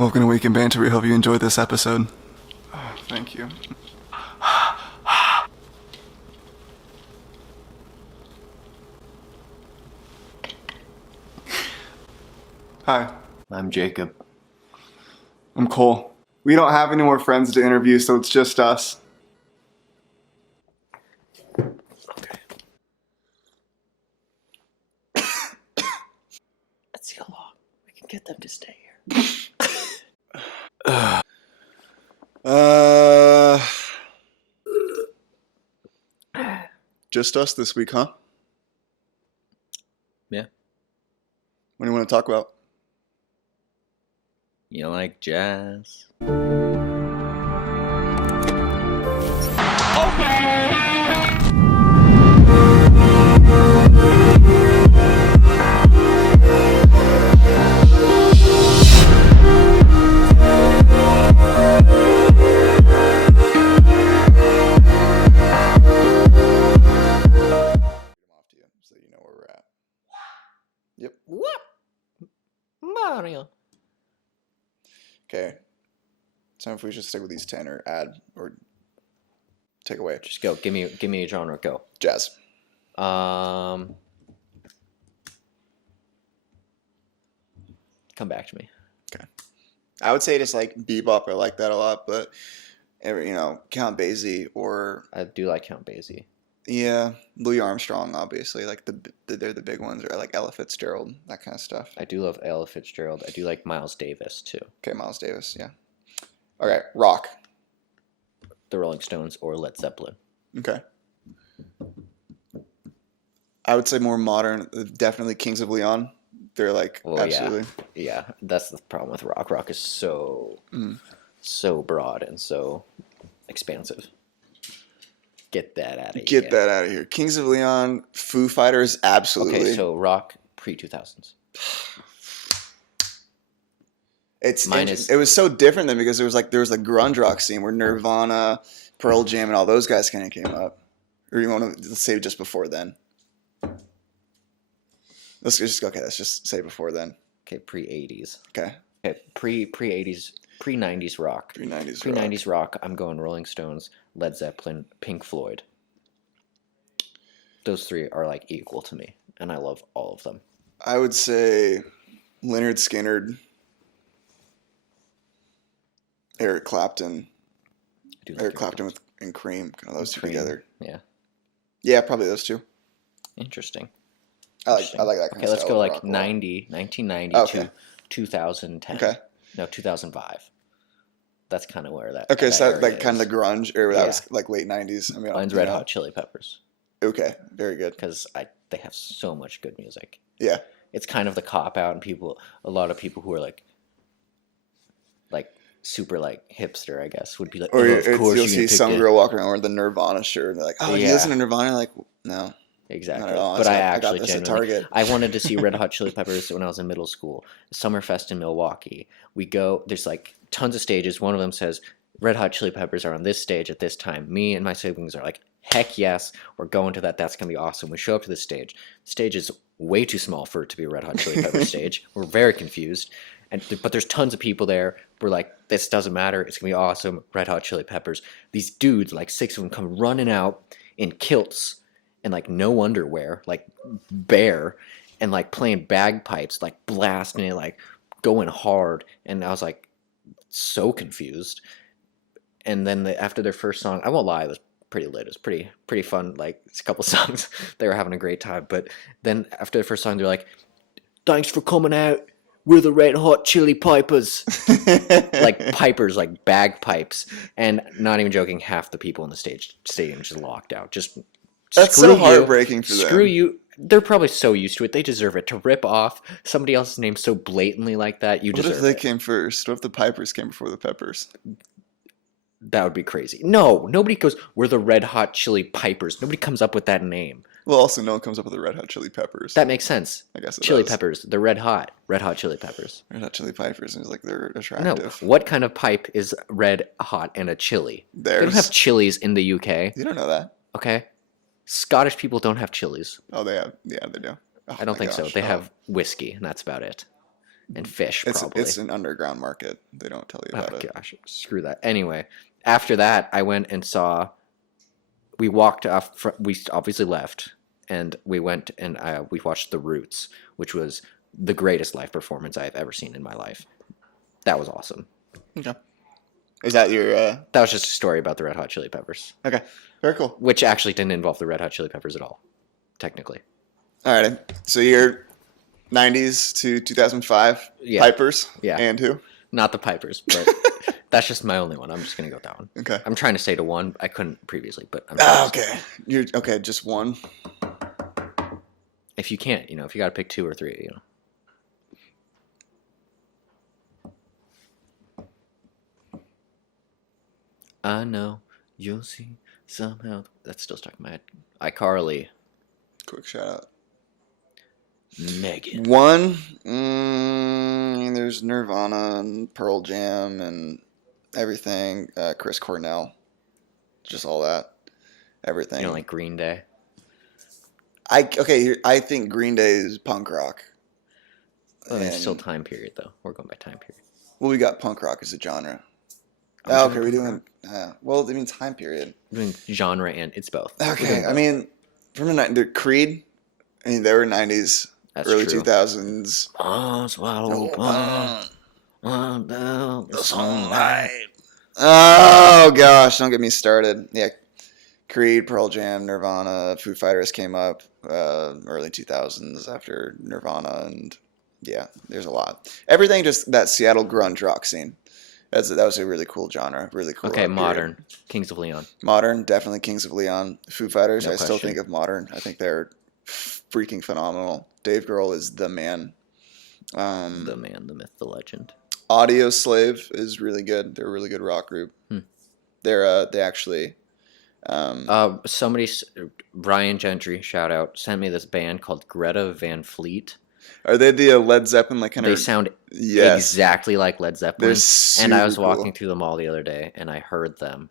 Welcome to Weekend Banter. We hope you enjoyed this episode. Thank you. Hi. I'm Jacob. I'm Cole. We don't have any more friends to interview, so it's just us. Okay. Let's see how long we can get them to stay here. Just us this week, huh? Yeah. What do you want to talk about? You like jazz? So you know where we're at. Yep. What? Mario. Okay. So if we should stick with these 10 or add or take away. Just go. Give me a genre. Go. Jazz. Come back to me. Okay. I would say just like bebop. I like that a lot, but Count Basie or I do like Count Basie. yeah, Louis Armstrong, obviously. Like they're the big ones, or like Ella Fitzgerald, that kind of stuff. I do love Ella Fitzgerald. I do like Miles Davis too. Okay, Miles Davis, yeah. Okay, rock. The Rolling Stones or Led Zeppelin. Okay. I would say more modern, definitely Kings of Leon. They're like absolutely. Yeah, that's the problem with rock. Rock is so broad and so expansive. Get that out of here. Get that out of here. Kings of Leon, Foo Fighters, absolutely. Okay, so rock pre-2000s. It was so different then because there was like grunge rock scene where Nirvana, Pearl Jam, and all those guys kind of came up. Or you want to say just before then? Let's just say before then. Okay, pre-80s. Okay. Okay, pre-80s, pre-90s rock. Pre-90s rock, I'm going Rolling Stones, Led Zeppelin, Pink Floyd. Those three are like equal to me, and I love all of them. I would say Leonard Skinner, Eric Clapton. Eric Clapton and Cream, kind of those two together. Yeah. Yeah, probably those two. Interesting. I like that kind of style. Okay, let's go like 1990 to 2010. Okay. No, 2005. That's kind of where that. Okay, that so area like kind of is. the grunge era. That was like late 90s. I mean, Mine's Red Hot Chili Peppers. Okay, very good. Because they have so much good music. Yeah. It's kind of the cop out, and a lot of people who are like super like hipster, I guess, would be like, or of course you'll see some girl walking around with the Nirvana shirt, and they're like, "Oh, you listen to Nirvana?" Like, no. Exactly. Not at all. But I got this at Target. I wanted to see Red Hot Chili Peppers when I was in middle school. Summerfest in Milwaukee. We go, there's like tons of stages. One of them says, Red Hot Chili Peppers are on this stage at this time. Me and my siblings are like, heck yes, we're going to that. That's going to be awesome. We show up to the stage. The stage is way too small for it to be a Red Hot Chili Peppers stage. We're very confused. But there's tons of people there. We're like, this doesn't matter. It's going to be awesome. Red Hot Chili Peppers. These dudes, like 6 of them, come running out in kilts and like no underwear, like bare, and like playing bagpipes, like blasting it, like going hard. And I was like so confused. And then after their first song, I won't lie, it was pretty lit. It was pretty fun. Like it's a couple songs, they were having a great time. But then after the first song, they're like, "Thanks for coming out. We're the Red Hot Chili Pipers." Like pipers, like bagpipes. And not even joking, half the people in the stadium just locked out. That's so heartbreaking for them. Screw you. They're probably so used to it. They deserve it. To rip off somebody else's name so blatantly like that, you deserve it. What if they came first? What if the Pipers came before the Peppers? That would be crazy. No, nobody goes, "We're the Red Hot Chili Pipers." Nobody comes up with that name. Well, also, no one comes up with the Red Hot Chili Peppers. That makes sense. I guess it Chili does. Peppers. They're red hot. Red Hot Chili Peppers. Red Hot Chili Pipers. And it's like they're No. attractive. What kind of pipe is red hot and a chili? They don't have chilies in the UK. You don't know that. Okay. Scottish people don't have chilies. Oh, they have. Yeah, they do. Oh, I don't think so. They have whiskey, and that's about it. and Fish, probably. It's an underground market. They don't tell you about it. Gosh, screw that. Anyway, after that, I went and saw. We walked off. We obviously left, and we went and we watched The Roots, which was the greatest live performance I've ever seen in my life. That was awesome. Okay. Is that your? That was just a story about the Red Hot Chili Peppers. Okay. Very cool. Which actually didn't involve the Red Hot Chili Peppers at all, technically. All right. So you're 90s to 2005 Pipers. Yeah. And who? Not the Pipers, but that's just my only one. I'm just gonna go with that one. Okay. I'm trying to say to one. I couldn't previously, but I'm okay. You're okay. Just one. If you can't, if you got to pick 2 or 3, I know you'll see somehow. That's still stuck in my head. iCarly. Quick shout out. Megan. One. There's Nirvana and Pearl Jam and everything. Chris Cornell. Just all that. Everything. You don't like Green Day? I think Green Day is punk rock. Well, it's still time period, though. We're going by time period. Well, we got punk rock as a genre. Okay, we're doing... well, I mean time period. We're doing genre and it's both. Okay, I mean, from the Creed, I mean, they were 90s, early true. 2000s. Oh, swallow the sunlight. Oh, gosh, don't get me started. Yeah, Creed, Pearl Jam, Nirvana, Foo Fighters came up early 2000s after Nirvana, and yeah, there's a lot. Everything just that Seattle grunge rock scene. That was a really cool genre, really cool. Okay, modern. Period. Kings of Leon. Modern, definitely Kings of Leon. Foo Fighters, No I question. still think of modern. I think they're freaking phenomenal. Dave Grohl is the man. The man, the myth, the legend. Audio Slave is really good. They're a really good rock group. They actually. Brian Gentry, shout out, sent me this band called Greta Van Fleet. Are they the Led Zeppelin kind of? They sound exactly like Led Zeppelin. And I was walking through the mall the other day, and I heard them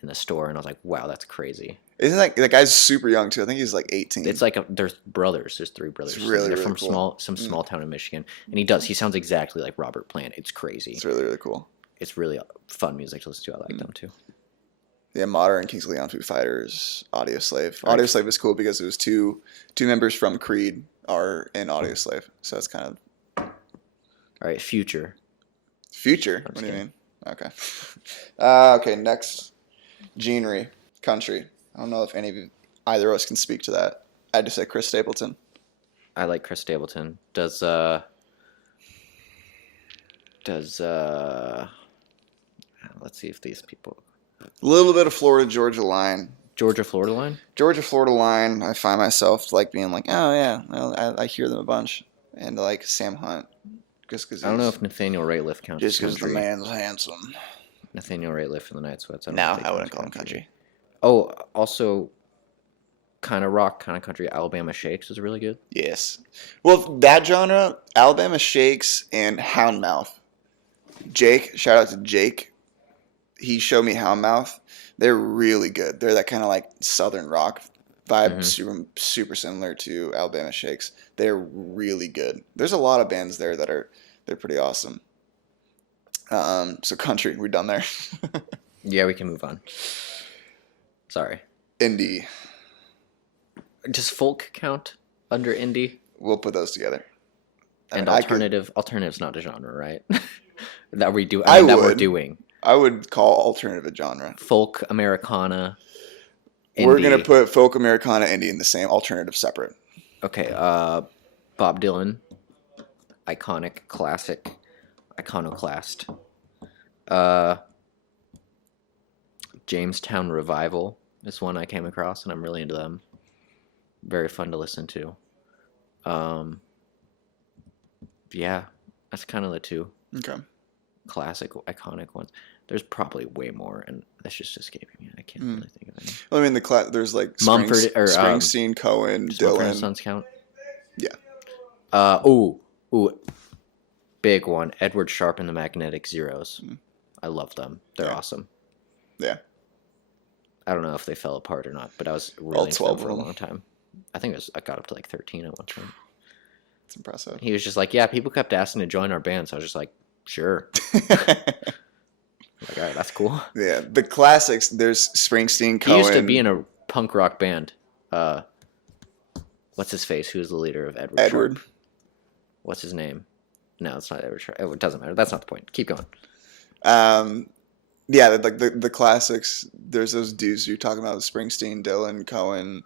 in the store, and I was like, "Wow, that's crazy." Isn't that guy's super young too? I think he's like 18. It's like there's brothers. There's 3 brothers. It's really, They're really from cool. small town in Michigan, and he sounds exactly like Robert Plant. It's crazy. It's really, really cool. It's really fun music to listen to. I like them too. Yeah, modern Kings of Leon, Foo Fighters, Audio Slave. Audio Slave is cool because it was two members from Creed are in Audio Slave, so that's kind of. All right, Future. Future? What do you mean? Okay. Okay, next genre, country. I don't know if either of us can speak to that. I just say Chris Stapleton. I like Chris Stapleton. Does let's see if these people. A little bit of Florida-Georgia line. Georgia-Florida line? Georgia-Florida line. I find myself like being like, oh yeah, well, I hear them a bunch, and like Sam Hunt, just because. I don't know if Nathaniel Rateliff counts. Just because the man's handsome. Nathaniel Rateliff in the Night Sweats. I wouldn't call him country. Oh, also, kind of rock, kind of country. Alabama Shakes is really good. Yes. Well, that genre, Alabama Shakes and Houndmouth. Jake, shout out to Jake. He showed me Houndmouth. They're really good. They're that kind of like southern rock vibe, super similar to Alabama Shakes. They're really good. There's a lot of bands there they're pretty awesome. So country, we're done there. Yeah, we can move on. Sorry. Indie. Does folk count under indie? We'll put those together. And alternative's not a genre, right? That we do. That we're doing. I would call alternative a genre. Folk Americana. Indie. We're gonna put folk Americana indie in the same, alternative separate. Okay. Bob Dylan. Iconic, classic, iconoclast. Jamestown Revival is one I came across, and I'm really into them. Very fun to listen to. Yeah, that's kind of the 2. Okay. Classic, iconic ones. There's probably way more, and that's just escaping me. I can't really think of any. Well, I mean, there's like Mumford or Springsteen, Cohen, Dylan. Mumford & Sons count? Yeah. Ooh, big one. Edward Sharpe and the Magnetic Zeros. I love them. They're awesome. Yeah. I don't know if they fell apart or not, but I was really into them for a long time. I think I got up to like 13 at one point. It's impressive. He was just like, yeah, people kept asking to join our band, so I was just like, sure. Like, all right, that's cool. Yeah, the classics. There's Springsteen, Cohen. He used to be in a punk rock band. What's his face? Who was the leader of Edward. Sharp? What's his name? No, it's not Edward Sharp. It doesn't matter. That's not the point. Keep going. Yeah, like the classics. There's those dudes you're talking about: Springsteen, Dylan, Cohen,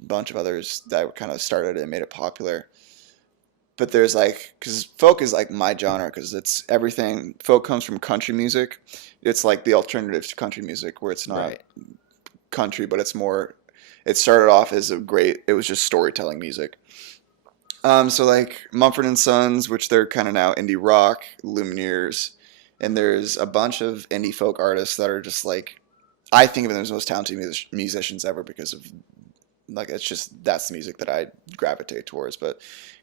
bunch of others that kind of started it and made it popular. But there's like, because folk is like my genre, because it's everything. Folk comes from country music. It's like the alternative to country music, where it's not Right. country, but it's more. It started off as it was just storytelling music. So like Mumford and Sons, which they're kind of now indie rock, Lumineers, and there's a bunch of indie folk artists that are just like, I think of them as the most talented musicians ever because of like that's the music that I gravitate towards. But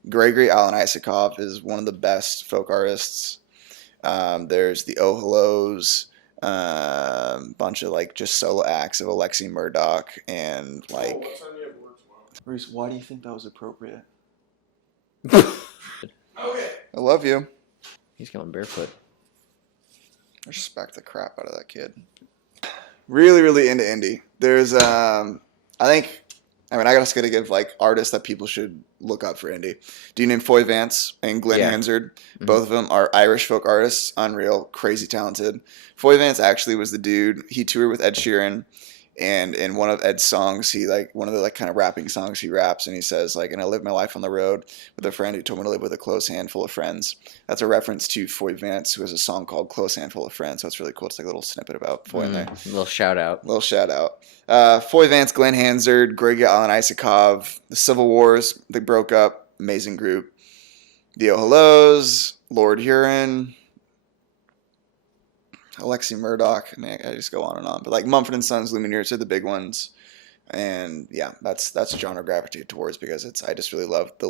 Gregory Alan Isakov is one of the best folk artists. There's the Oh Hellos, bunch of like just solo acts of Alexi Murdoch and like. Reese, why do you think that was appropriate? Okay. I love you. He's going barefoot. I respect the crap out of that kid. Really, really into indie. There's, I just gotta give like artists that people should look up for indie. Do you name Foy Vance and Glenn Hansard? Mm-hmm. Both of them are Irish folk artists, unreal, crazy talented. Foy Vance actually was the dude. He toured with Ed Sheeran, and in one of Ed's songs, he like one of the like kind of rapping songs, he raps and he says like, "And I live my life on the road with a friend who told me to live with a close handful of friends." That's a reference to Foy Vance, who has a song called "Close Handful of Friends." So it's really cool. It's like a little snippet about Foy in there. Little shout out. Foy Vance, Glenn Hansard, Greg Alan Isakov, the Civil Wars, they broke up, amazing group. The Oh Hellos, Lord Huron, Alexi Murdoch. I mean, I just go on and on. But like Mumford and Sons, Lumineers are the big ones. And yeah, that's a genre I gravitate towards because I just really love the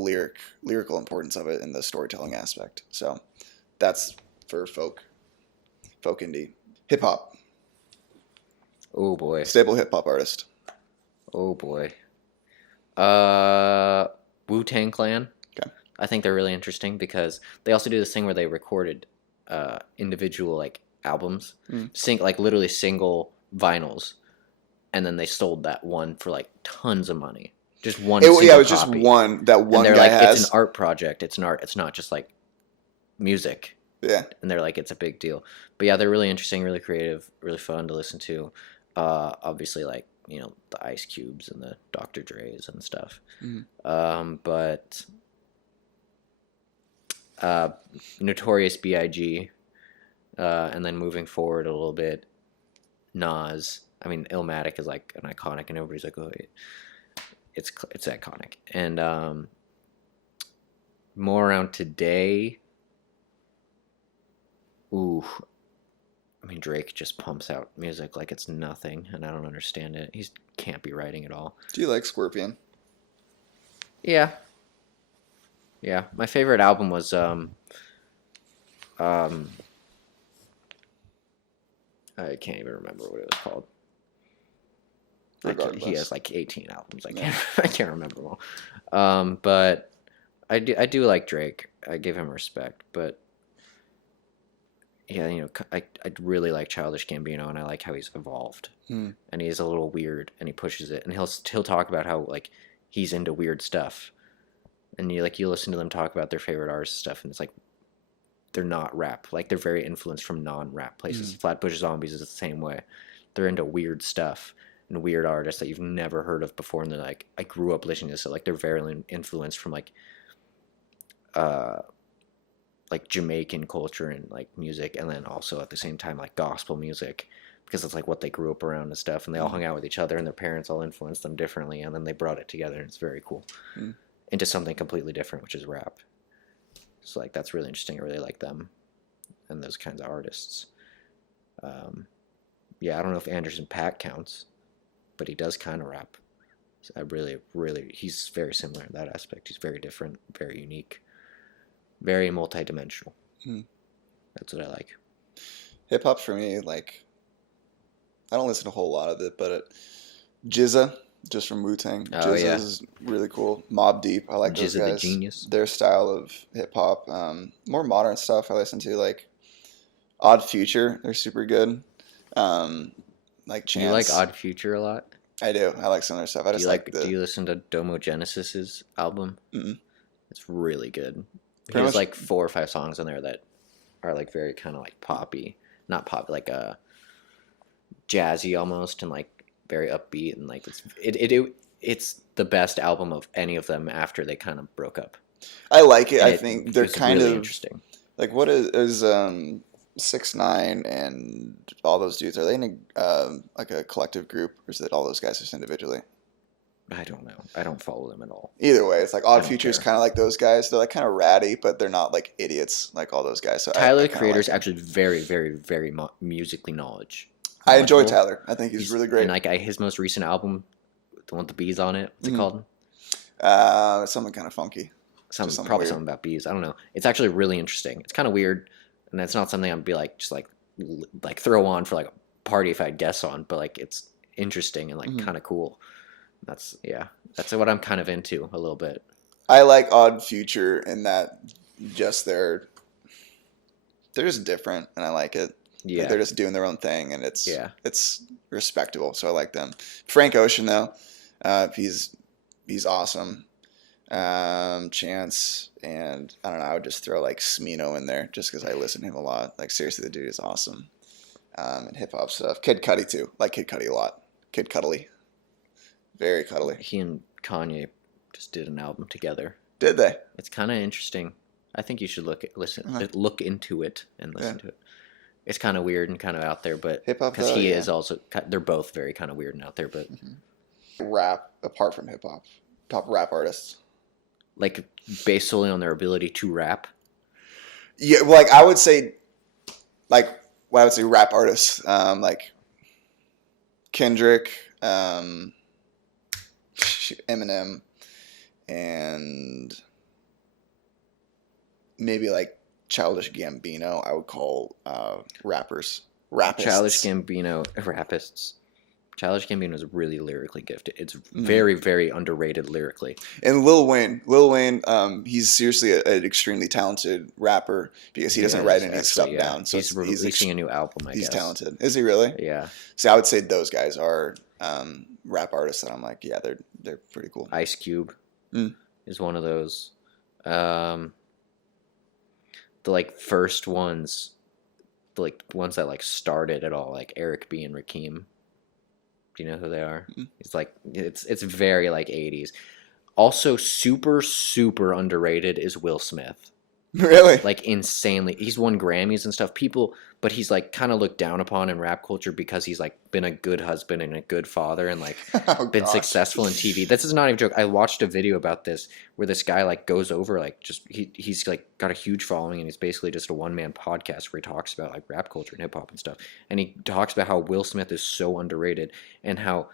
lyrical importance of it and the storytelling aspect. So that's for folk indie. Hip hop. Oh boy. Staple hip hop artist. Oh boy. Wu-Tang Clan. Okay. I think they're really interesting because they also do this thing where they recorded individual like albums, like literally single vinyls, and then they sold that one for like tons of money. Just one. It was copy. just one that one and guy like, has. It's an art project. It's an art. It's not just like music. Yeah. And they're like, it's a big deal. But yeah, they're really interesting, really creative, really fun to listen to. Obviously, like, you know, the Ice Cubes and the Dr. Dre's and stuff. But Notorious B.I.G. And then moving forward a little bit, Nas. I mean, Illmatic is like an iconic, and everybody's like, oh, it's iconic. And more around today. Ooh, I mean, Drake just pumps out music like it's nothing, and I don't understand it. He can't be writing at all. Do you like Scorpion? Yeah. Yeah, my favorite album was I can't even remember what it was called. He has like 18 albums. I can't remember them all. But I do like Drake. I give him respect, but yeah, you know, I really like Childish Gambino, and I like how he's evolved. And he's a little weird, and he pushes it, and he'll talk about how like he's into weird stuff, and you listen to them talk about their favorite artists and stuff, and it's like they're not rap, like they're very influenced from non-rap places. Flatbush Zombies is the same way. They're into weird stuff and weird artists that you've never heard of before, and they're like, I grew up listening to this, so like they're very influenced from like Jamaican culture and like music, and then also at the same time like gospel music, because it's like what they grew up around and stuff, and they all hung out with each other, and their parents all influenced them differently, and then they brought it together, and it's very cool into something completely different, which is rap. So like that's really interesting. I really like them and those kinds of artists. Yeah, I don't know if Anderson .Paak counts, but he does kind of rap. So I really, he's very similar in that aspect. He's very different, very unique. Very multi-dimensional. That's what I like. Hip hop for me, like, I don't listen to a whole lot of it, but GZA, just from Wu-Tang. Oh, Jizz yeah. is really cool. Mob Deep, I like those Jizza the guys. Genius. Their style of hip hop, more modern stuff I listen to, like Odd Future. They're super good. Like Do you like Chance. Odd Future a lot? I do. I like some of their stuff. I just like Do the you listen to Domo Genesis's album? mm, It's really good. He pretty has much. like 4 or 5 songs on there that are like very kind of like poppy, not pop, like jazzy almost, and like very upbeat, and like it's the best album of any of them after they kind of broke up. I like it. And I think they're it's kind really of interesting. like what is 6ix9ine and all those dudes. Are they in like a collective group, or is it all those guys just individually? I don't know. I don't follow them at all. Either way, it's like I Odd don't Future is care. kind of like those guys. They're like kind of ratty, but they're not like idiots like all those guys. So Tyler I the kind of Creator is like him. actually very, very, very musically I enjoy knowledgeable. Tyler. I think he's really great. And like his most recent album, the one with the bees on it, what's it called? Something kind of funky. Something Probably weird. something about bees. I don't know. It's actually really interesting. It's kind of weird, and it's not something I'd be like just like throw on for like a party if I had guests on. But like it's interesting and like kind of cool. That's what I'm kind of into a little bit. I like Odd Future in that just they're just different, and I like it. Yeah, Like they're just doing their own thing, and it's Yeah. it's respectable. So I like them. Frank Ocean though, he's awesome. Chance, and I don't know. I would just throw like Smino in there just because I listen to him a lot. Like seriously, the dude is awesome. And hip hop stuff. Kid Cudi too. Like Kid Cudi a lot. Kid Cuddly. Very cuddly. He and Kanye just did an album together. Did they? It's kind of interesting. I think you should look into it and listen to it. It's kind of weird and kind of out there, but Hip hop because though, he yeah. is also, they're both very kind of weird and out there, but Rap apart from hip hop. Top rap artists. like based solely on their ability to rap. Yeah, well, like I would say, rap artists, like Kendrick, Eminem, and maybe like Childish Gambino. I would call rapists. Childish Gambino, rapists. Childish Gambino is really lyrically gifted. It's very, very underrated lyrically. And Lil Wayne, he's seriously an extremely talented rapper because he doesn't write any stuff down. So he's releasing a new album. I he's guess talented. Is he really? Yeah. So I would say those guys are rap artists that I'm like, yeah, they're pretty cool. Ice Cube is one of those. The like first ones, the like ones that like started it all, like Eric B and Rakim. Do you know who they are? It's like it's very like 80s. Also super super underrated is Will Smith. Really? Like insanely. He's won Grammys and stuff. But he's like kind of looked down upon in rap culture because he's like been a good husband and a good father and like been successful in TV. This is not even a joke. I watched a video about this where this guy like goes over like just he's like got a huge following and he's basically just a one-man podcast where he talks about like rap culture and hip hop and stuff. And he talks about how Will Smith is so underrated and how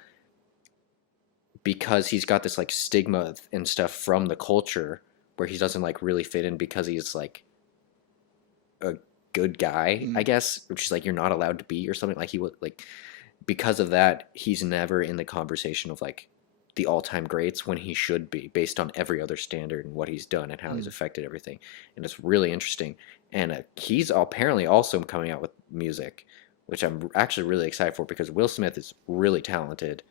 because he's got this like stigma and stuff from the culture where he doesn't like really fit in because he's like a good guy, I guess, which is like you're not allowed to be or something. Like he would like because of that, he's never in the conversation of like the all-time greats when he should be based on every other standard and what he's done and how he's affected everything. And it's really interesting. And he's apparently also coming out with music, which I'm actually really excited for because Will Smith is really talented.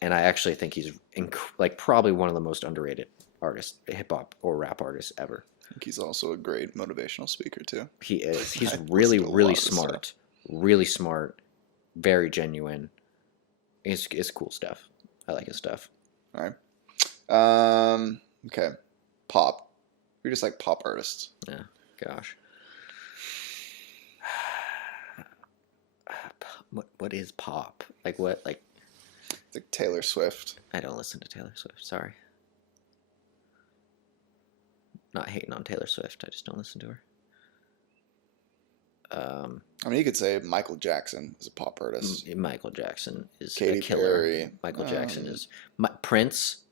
And I actually think he's like probably one of the most underrated artists, hip hop or rap artists ever. I think he's also a great motivational speaker too. He is. He's I really, listen to a really lot of his smart. Really smart. Very genuine. It's cool stuff. I like his stuff. All right. Okay. Pop. You're just like pop artists. Yeah. Gosh. What is pop? Like what? Like Like Taylor Swift. I don't listen to Taylor Swift. Sorry. Not hating on Taylor Swift. I just don't listen to her. I mean, you could say Michael Jackson is a pop artist. Michael Jackson is Katy a killer. Perry. Michael Jackson is Prince.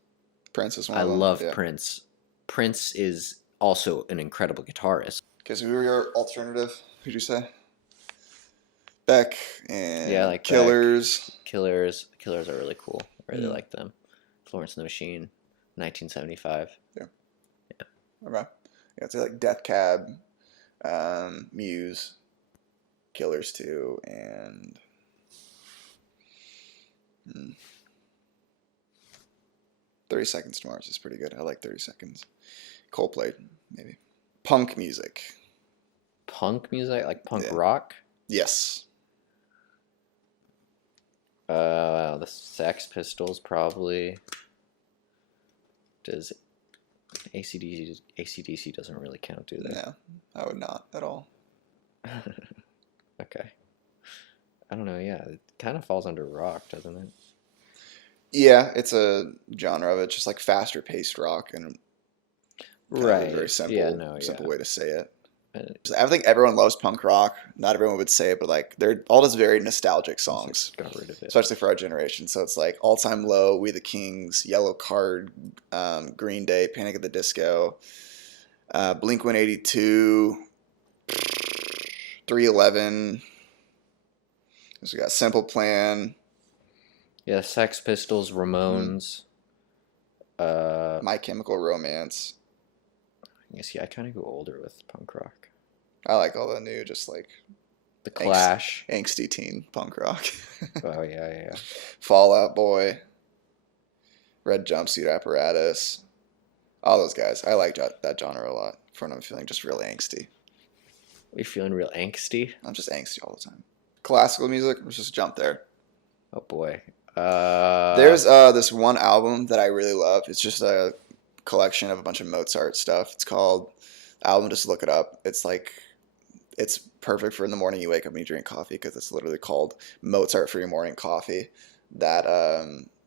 Prince is one I of them. love Yeah. Prince. Prince is also an incredible guitarist. Okay, so who are your alternative? Who'd you say? Beck and Yeah, like Killers. Killers are really cool. I really like them. Florence and the Machine, 1975. Okay. Yeah, it's like Death Cab, Muse, Killers 2, and 30 Seconds to Mars is pretty good. I like 30 Seconds. Coldplay, maybe. Punk music. Punk music, like punk Yeah. rock. Yes. The Sex Pistols probably. Does AC/DC doesn't really count, do they? No, I would not at all. Okay. I don't know. Yeah, it kind of falls under rock, doesn't it? Yeah, it's a genre of it, just like faster paced rock, and kind of a very simple, simple way to say it. I think everyone loves punk rock. Not everyone would say it, but like they're all just very nostalgic songs, Got rid of it. especially for our generation. So it's like All Time Low, We the Kings, Yellow Card, Green Day, Panic at the Disco, Blink 182, 311. So we got Simple Plan. Yeah, Sex Pistols, Ramones. My Chemical Romance. I guess I kind of go older with punk rock. I like all the new, just like The Clash. angsty teen punk rock. Oh yeah. Fall Out Boy, Red Jumpsuit Apparatus, all those guys. I like that genre a lot. For when I'm feeling just really angsty. Are you feeling real angsty? I'm just angsty all the time. Classical music, let's just jump there. Oh boy. There's this one album that I really love. It's just a collection of a bunch of Mozart stuff. It's called album. Just look it up. It's perfect for in the morning you wake up and you drink coffee, because it's literally called Mozart for your morning coffee. That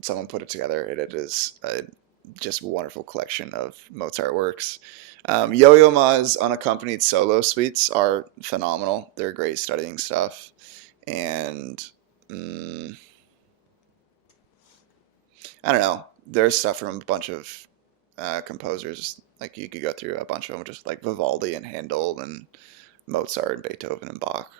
someone put it together, and it is a just wonderful collection of Mozart works. Yo-Yo Ma's unaccompanied solo suites are phenomenal. They're great studying stuff, and I don't know. There's stuff from a bunch of composers. Like you could go through a bunch of them, just like Vivaldi and Handel and Mozart and Beethoven and Bach.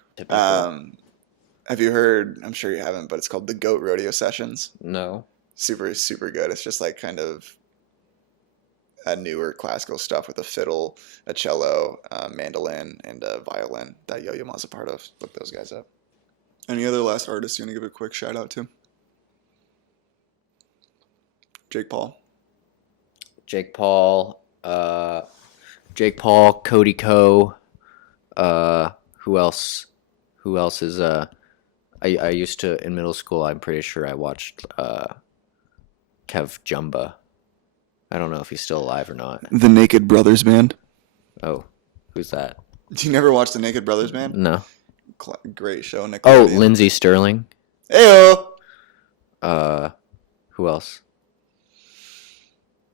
Have you heard? I'm sure you haven't, but it's called the Goat Rodeo Sessions. No. Super, super good. It's just like kind of a newer classical stuff with a fiddle, a cello, mandolin, and a violin that Yo-Yo Ma's a part of. Look those guys up. Any other last artists you want to give a quick shout out to? Jake Paul. Jake Paul, Cody Ko. Who else? Who else is I used to in middle school. I'm pretty sure I watched Kev Jumba. I don't know if he's still alive or not. The Naked Brothers Band. Oh, who's that? Do you never watch the Naked Brothers Band? No. Great show. Oh, Lindsey Sterling. Heyo. Who else?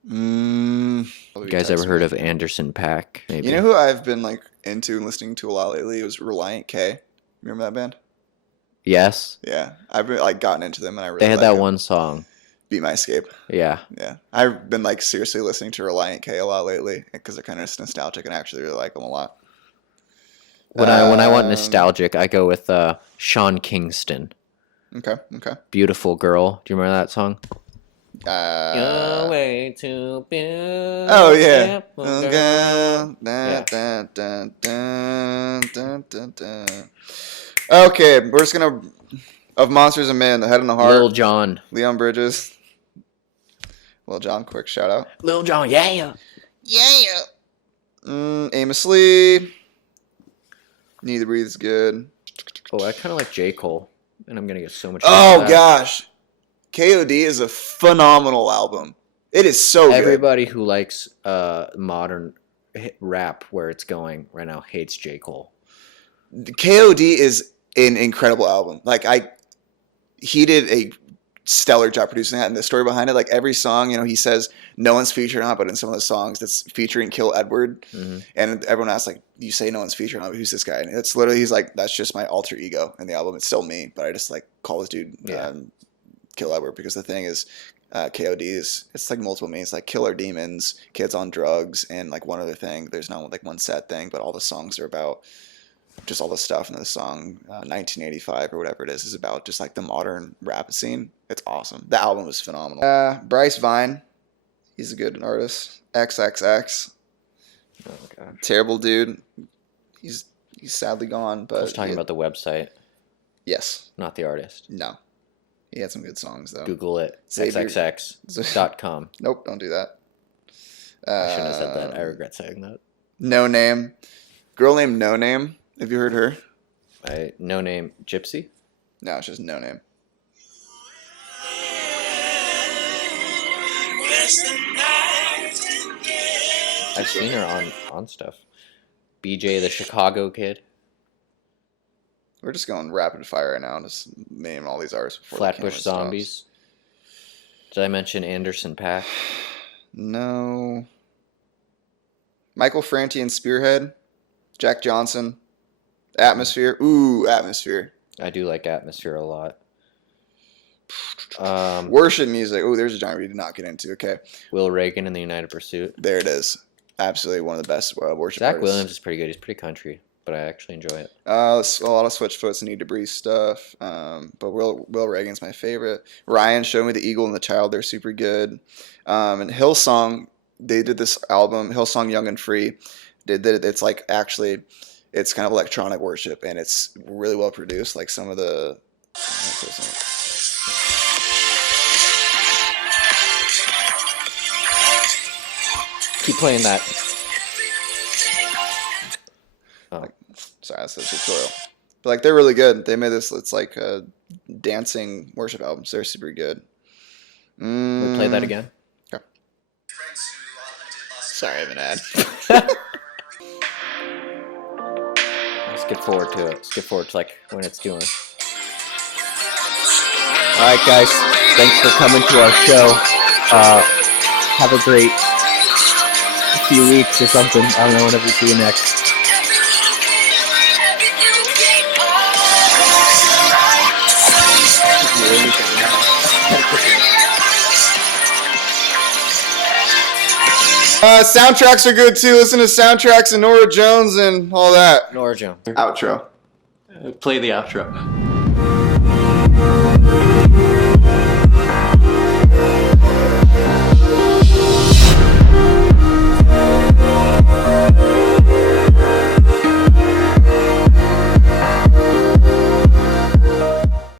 You guys ever heard of Anderson .Paak? Maybe. You know who I've been like into and listening to a lot lately? It was Reliant K. Remember that band? Yes. Yeah, I've been like gotten into them, and I really. They had like that them. one song. Be My Escape. Yeah. Yeah, I've been like seriously listening to Reliant K a lot lately because they're kind of nostalgic, and I actually really like them a lot. When I want nostalgic, I go with Sean Kingston. Okay. Beautiful Girl. Do you remember that song? You're way too beautiful. Oh yeah. Okay, we're just gonna of Monsters and Men, The Head and the Heart. Lil Jon. Leon Bridges. Lil Jon, quick shout out. Lil Jon, yeah. Amos Lee. Need to Breathe is good. Oh, I kind of like J. Cole, and I'm gonna get so much. Oh gosh, KOD is a phenomenal album. It is so good. Everybody who likes modern rap, where it's going right now, hates J. Cole. KOD is an incredible album. Like he did a stellar job producing that, and the story behind it. Like every song, he says no one's featured on it, but in some of the songs that's featuring Kill Edward, and everyone asks like, you say no one's featured on it, who's this guy? And it's literally he's like, that's just my alter ego in the album. It's still me, but I just like call this dude Kill Edward, because the thing is, KOD is it's like multiple meanings, like killer demons, kids on drugs, and like one other thing. There's not like one sad thing, but all the songs are about just all the stuff in the song 1985 or whatever it is about just like the modern rap scene. It's awesome. The album is phenomenal. Bryce Vine, he's a good artist. XXX, Oh gosh. terrible dude. He's sadly gone, but I was talking about the website, yes, not the artist. no, he had some good songs though. Google it. Xavier- xxx.com. Nope, don't do that. I shouldn't have said that. I regret saying that. No Name, girl named No Name. Have you heard her? No Name Gypsy. No, it's just No Name. I've seen her on stuff. BJ the Chicago Kid. We're just going rapid fire right now, just naming all these artists before the Flatbush camera Zombies. stops. Did I mention Anderson .Paak? No. Michael Franti and Spearhead. Jack Johnson. Atmosphere. Ooh, Atmosphere. I do like Atmosphere a lot. Worship music. Ooh, there's a genre we did not get into. Okay, Will Reagan in the United Pursuit. there it is. Absolutely one of the best worship Zach artists. Williams is pretty good. He's pretty country, but I actually enjoy it. A lot of Switchfoots and Need to Breathe stuff. But Will Reagan's my favorite. Ryan, Show Me the Eagle and the Child. They're super good. And Hillsong, they did this album, Hillsong Young and Free. It's like actually, it's kind of electronic worship, and it's really well produced. Like some of the. Keep playing that. Oh, Sorry, that's a tutorial. But like they're really good. They made this. It's like dancing worship albums. They're super good. we play that again. Okay. Sorry, I have an ad. Skip forward to it. Skip forward to like when it's doing. All right, guys. Thanks for coming to our show. Have a great few weeks or something. I don't know, whenever we see you next. Soundtracks are good too. Listen to soundtracks and Nora Jones and all that. Nora Jones. Outro. Play the outro.